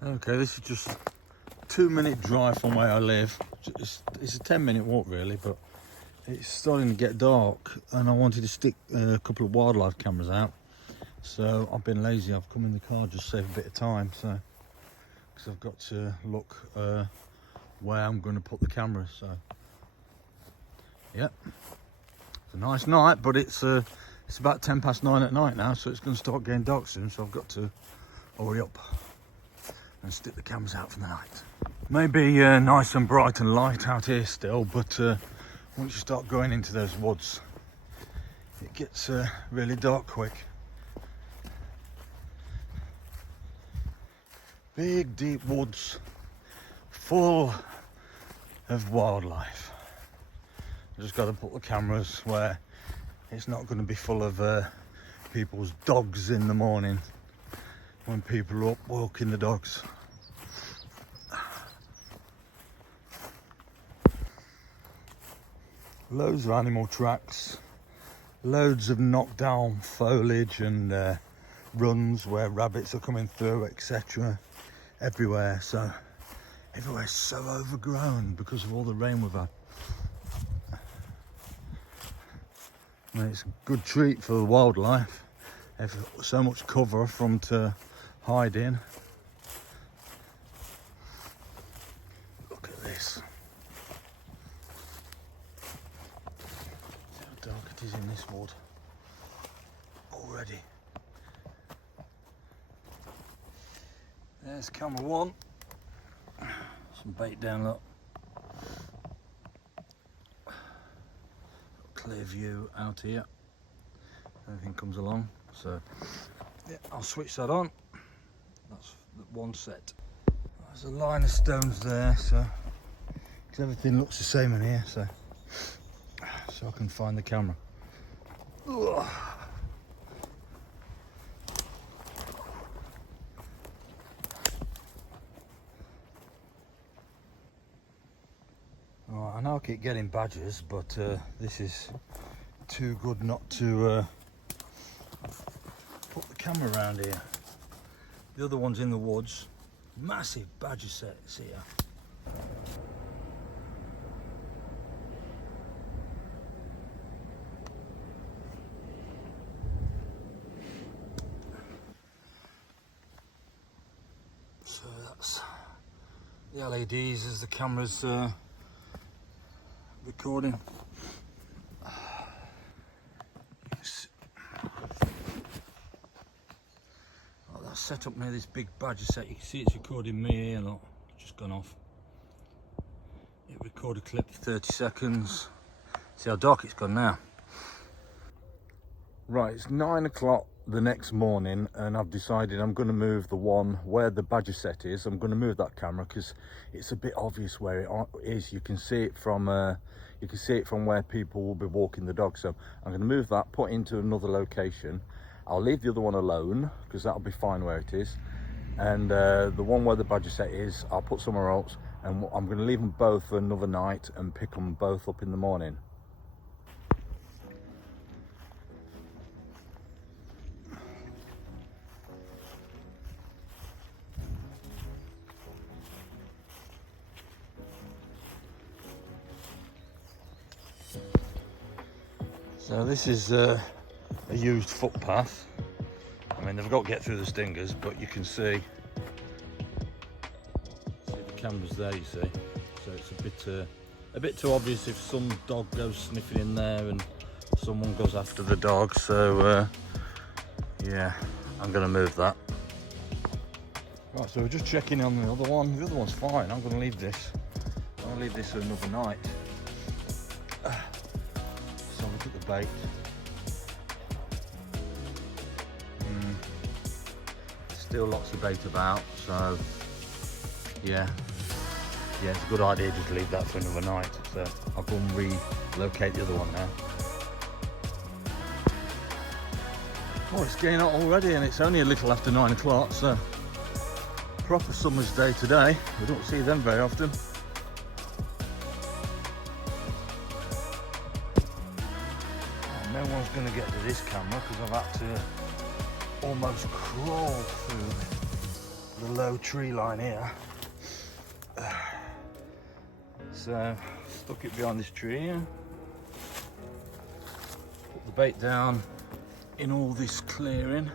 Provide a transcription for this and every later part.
Okay, this is just 2-minute drive from where I live. It's a 10-minute walk really, but it's starting to get dark and I wanted to stick a couple of wildlife cameras out. So I've been lazy, I've come in the car just to save a bit of time, so because I've got to look where I'm going to put the cameras. So yeah, it's a nice night, but it's about 9:10 at night now, so it's going to start getting dark soon, so I've got to hurry up and stick the cameras out for the night. Maybe nice and bright and light out here still, but once you start going into those woods it gets really dark quick. Big deep woods full of wildlife. I just got to put the cameras where it's not going to be full of people's dogs in the morning when people are up walking the dogs. Loads of animal tracks, loads of knocked down foliage and runs where rabbits are coming through, etc. everywhere. So everywhere's so overgrown because of all the rain we've had. I mean, it's a good treat for the wildlife. There's so much cover from to hide in. Look at this. See how dark it is in this wood already. There's camera one. Some bait down, look. Clear view out here. Anything comes along, so yeah, I'll switch that on. That's one set. There's a line of stones there, so because everything looks the same in here, so I can find the camera. Ugh. Right, I know I keep getting badgers, but this is too good not to put the camera around here. The other one's in the woods. Massive badger sets here. So that's the LEDs as the camera's recording. Oh, that's set up near this big badger set. You can see it's recording me here. Look, just gone off. It recorded a clip for 30 seconds. See how dark it's gone now. Right, it's 9 o'clock the next morning and I've decided I'm going to move the one where the badger set is. I'm going to move that camera because it's a bit obvious where it is. You can see it from where people will be walking the dog. So I'm going to move that, put it into another location. I'll leave the other one alone because that'll be fine where it is. And the one where the badger set is, I'll put somewhere else. And I'm going to leave them both for another night and pick them both up in the morning. So this is a used footpath. I mean, they've got to get through the stingers, but you can see the cameras there, you see. So it's a bit too obvious if some dog goes sniffing in there and someone goes after the dog. So yeah, I'm going to move that. Right, so we're just checking on the other one. The other one's fine. I'm going to leave this. I'm going to leave this for another night. So look at the bait. Still lots of bait about, so yeah, it's a good idea just to leave that for another night. So I'll go and relocate the other one now. Oh, it's getting hot already and it's only a little after 9 o'clock, so proper summer's day today. We don't see them very often. No one's going to get to this camera because I've had to almost crawl through the low tree line here. So stuck it behind this tree here. Put the bait down in all this clearing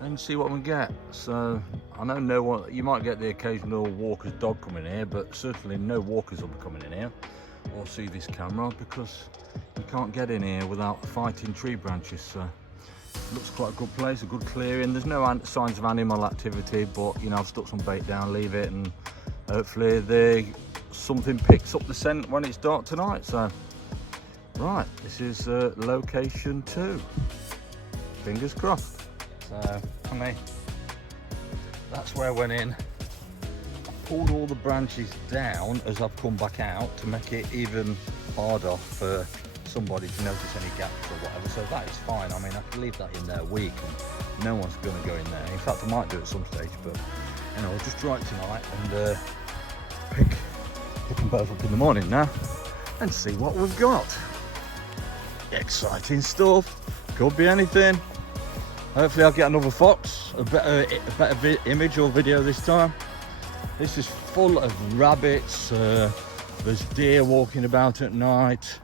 and see what we get. So I know no one, you might get the occasional walker's dog coming here, but certainly no walkers will be coming in here or see this camera, because you can't get in here without fighting tree branches. So looks quite a good place, a good clearing. There's no signs of animal activity, but you know, I've stuck some bait down, leave it, and hopefully something picks up the scent when it's dark tonight. So right, this is location 2. Fingers crossed. So I mean, that's where I went in. I pulled all the branches down as I've come back out to make it even harder for somebody to notice any gaps or whatever. So that is fine. I mean, I can leave that in there a week and no one's going to go in there. In fact, I might do it at some stage, but you know, I'll just try it tonight and pick them both up in the morning now and see what we've got. Exciting stuff. Could be anything. Hopefully I'll get another fox, a better image or video this time. This is full of rabbits. There's deer walking about at night.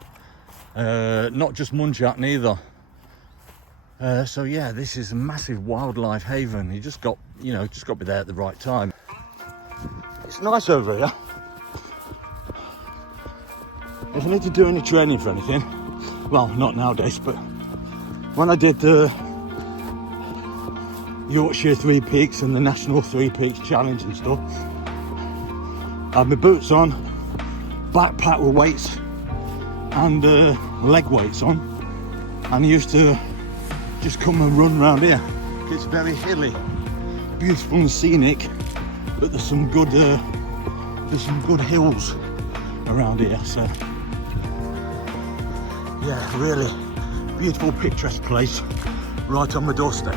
Not just muntjac neither. So yeah, this is a massive wildlife haven. You just got to be there at the right time. It's nice over here. If I need to do any training for anything, well, not nowadays, but when I did the Yorkshire 3 Peaks and the National 3 Peaks Challenge and stuff, I had my boots on, backpack with weights and leg weights on, and I used to just come and run around here. It's very hilly, beautiful and scenic, but there's some good hills around here. So yeah, really beautiful, picturesque place right on my doorstep,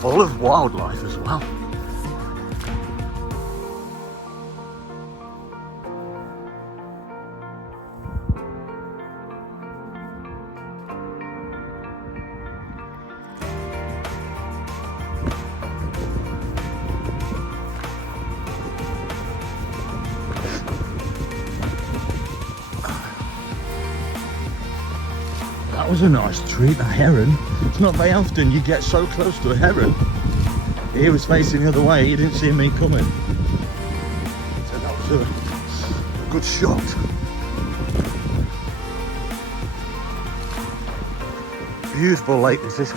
full of wildlife as well. That was a nice treat, a heron. It's not very often you get so close to a heron. He was facing the other way, he didn't see me coming. So that was a good shot. Beautiful lake this is.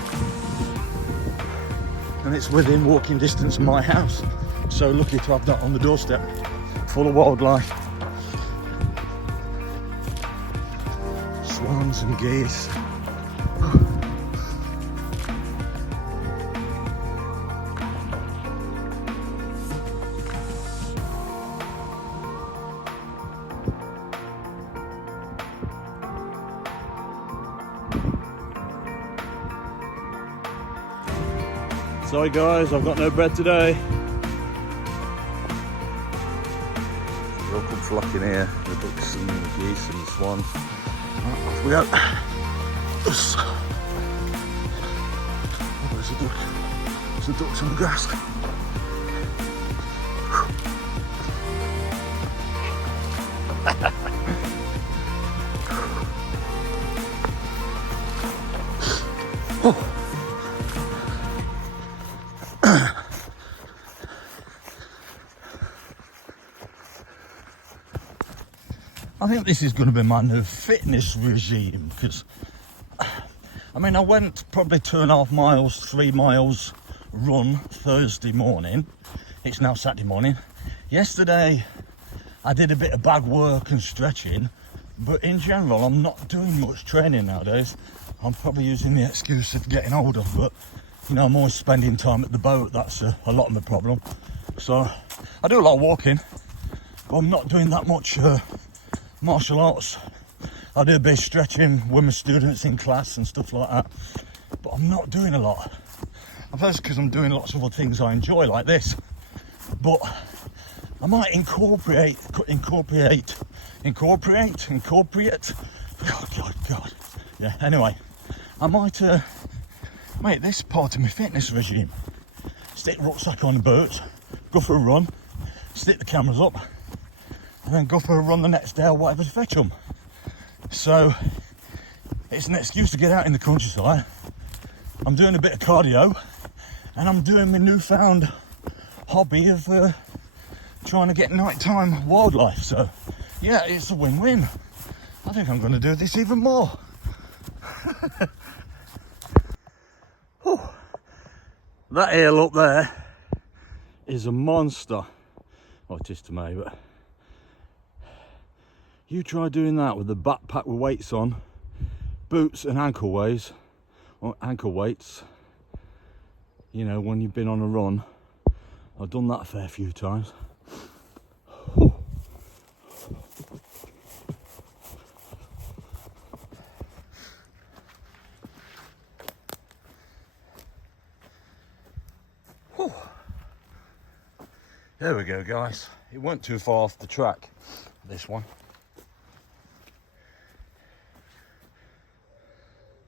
And it's within walking distance of my house. So lucky to have that on the doorstep, full of wildlife. Swans and geese. Sorry guys, I've got no bread today. They all come flocking here, the ducks and the geese and the swans. Right, off we go. There's a duck. There's a ducks on the grass. Oh. I think this is going to be my new fitness regime, because I mean, I went probably 2.5 miles, 3 miles run Thursday morning. It's now Saturday morning. Yesterday I did a bit of bag work and stretching, but in general I'm not doing much training nowadays. I'm probably using the excuse of getting older, but you know, I'm always spending time at the boat. That's a lot of my problem. So I do a lot of walking, but I'm not doing that much martial arts. I do a bit of stretching with my students in class and stuff like that, but I'm not doing a lot. I suppose because I'm doing lots of other things I enjoy, like this. But I might incorporate. God. Yeah. Anyway, I might make this part of my fitness regime. It's stick rucksack on the boot, go for a run, stick the cameras up, and then go for a run the next day or whatever to fetch them. So it's an excuse to get out in the countryside. I'm doing a bit of cardio, and I'm doing my newfound hobby of trying to get nighttime wildlife. So yeah, it's a win-win. I think I'm going to do this even more. That eel up there is a monster. Oh, it is to me, but you try doing that with a backpack with weights on, boots and ankle weights, you know, when you've been on a run. I've done that a fair few times. There we go, guys. It weren't too far off the track, this one.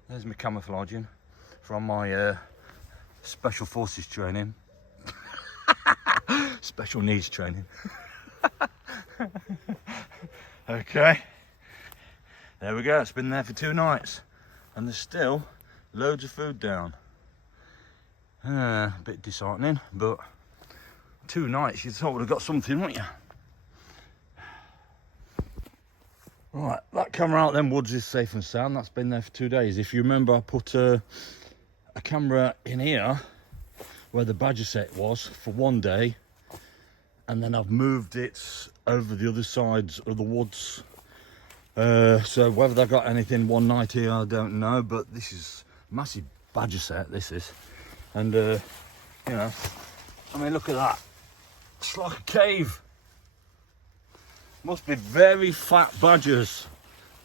There's my camouflaging from my special forces training. Special needs training. Okay. There we go. It's been there for 2 nights. And there's still loads of food down. A bit disheartening, but 2 nights, you thought we'd have got something, wouldn't you? Right, that camera out them woods is safe and sound. That's been there for 2 days. If you remember, I put a camera in here where the badger set was for 1 day, and then I've moved it over the other sides of the woods. So whether they got anything one night here, I don't know, but this is a massive badger set, this is. And you know, I mean, look at that. It's like a cave. Must be very fat badgers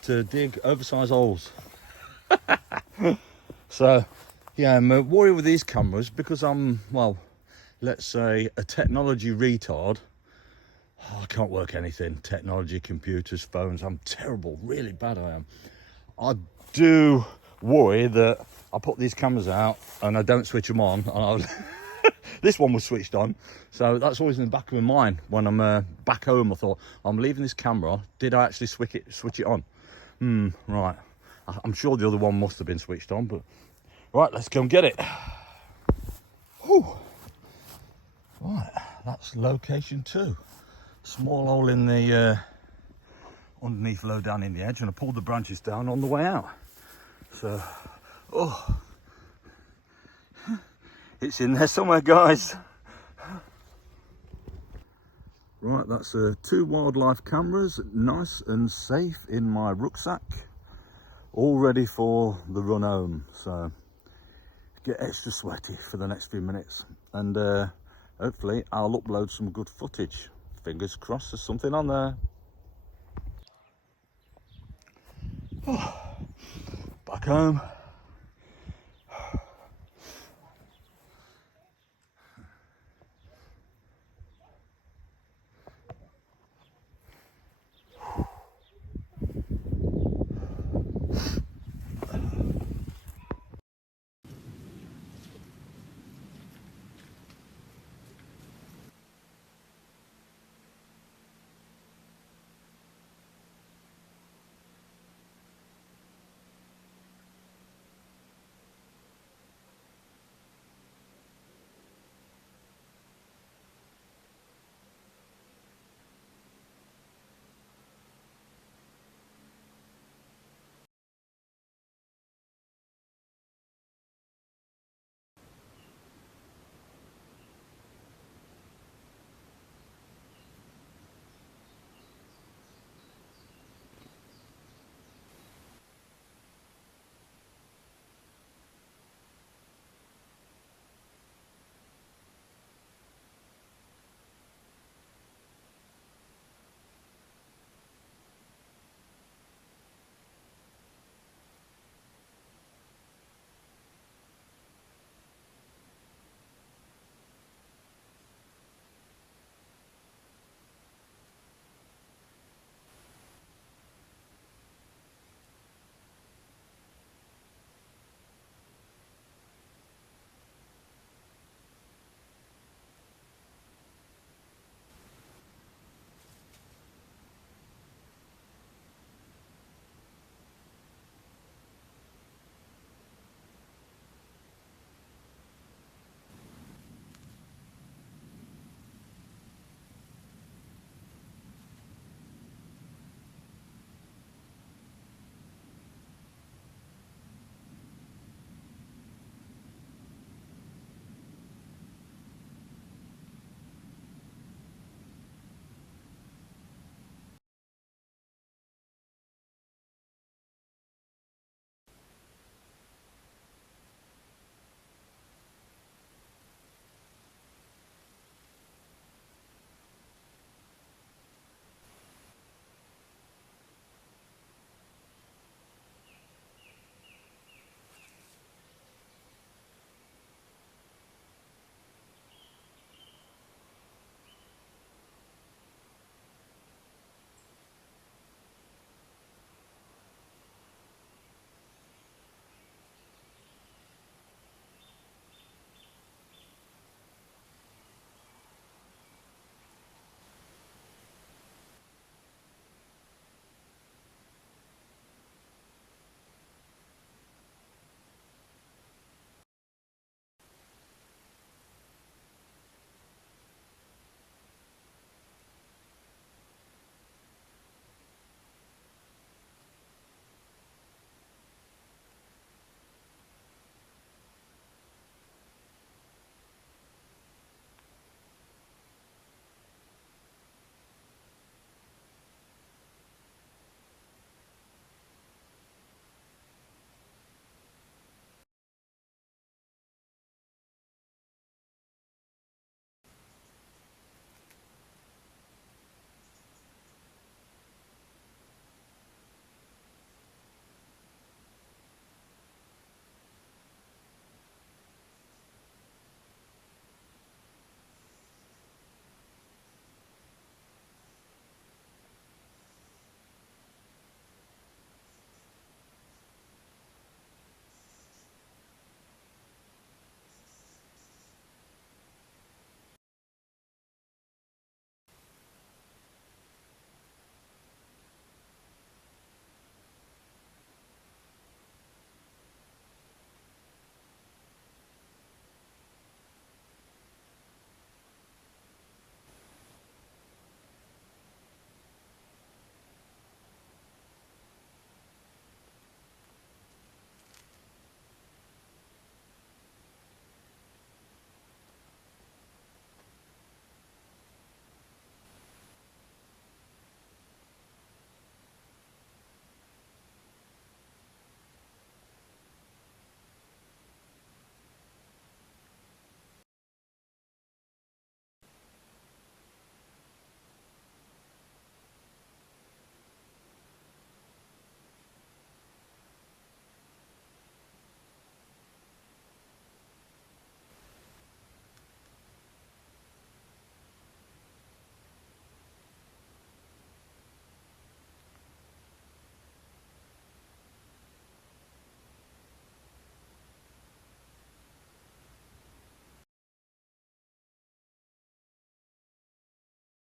to dig oversized holes. So yeah, I'm worried with these cameras because I'm, well, let's say a technology retard. Oh, I can't work anything. Technology, computers, phones. I'm terrible, really bad I am. I do worry that I put these cameras out and I don't switch them on. And this one was switched on, so that's always in the back of my mind when I'm back home. I thought, I'm leaving this camera. Did I actually switch it on? Right. I'm sure the other one must have been switched on, but right, let's go and get it. Whew. Right, that's location 2. Small hole in the underneath, low down in the edge, and I pulled the branches down on the way out. So, oh, it's in there somewhere, guys. Right, that's 2 wildlife cameras, nice and safe in my rucksack, all ready for the run home. So get extra sweaty for the next few minutes, and hopefully I'll upload some good footage. Fingers crossed there's something on there. Oh, back home.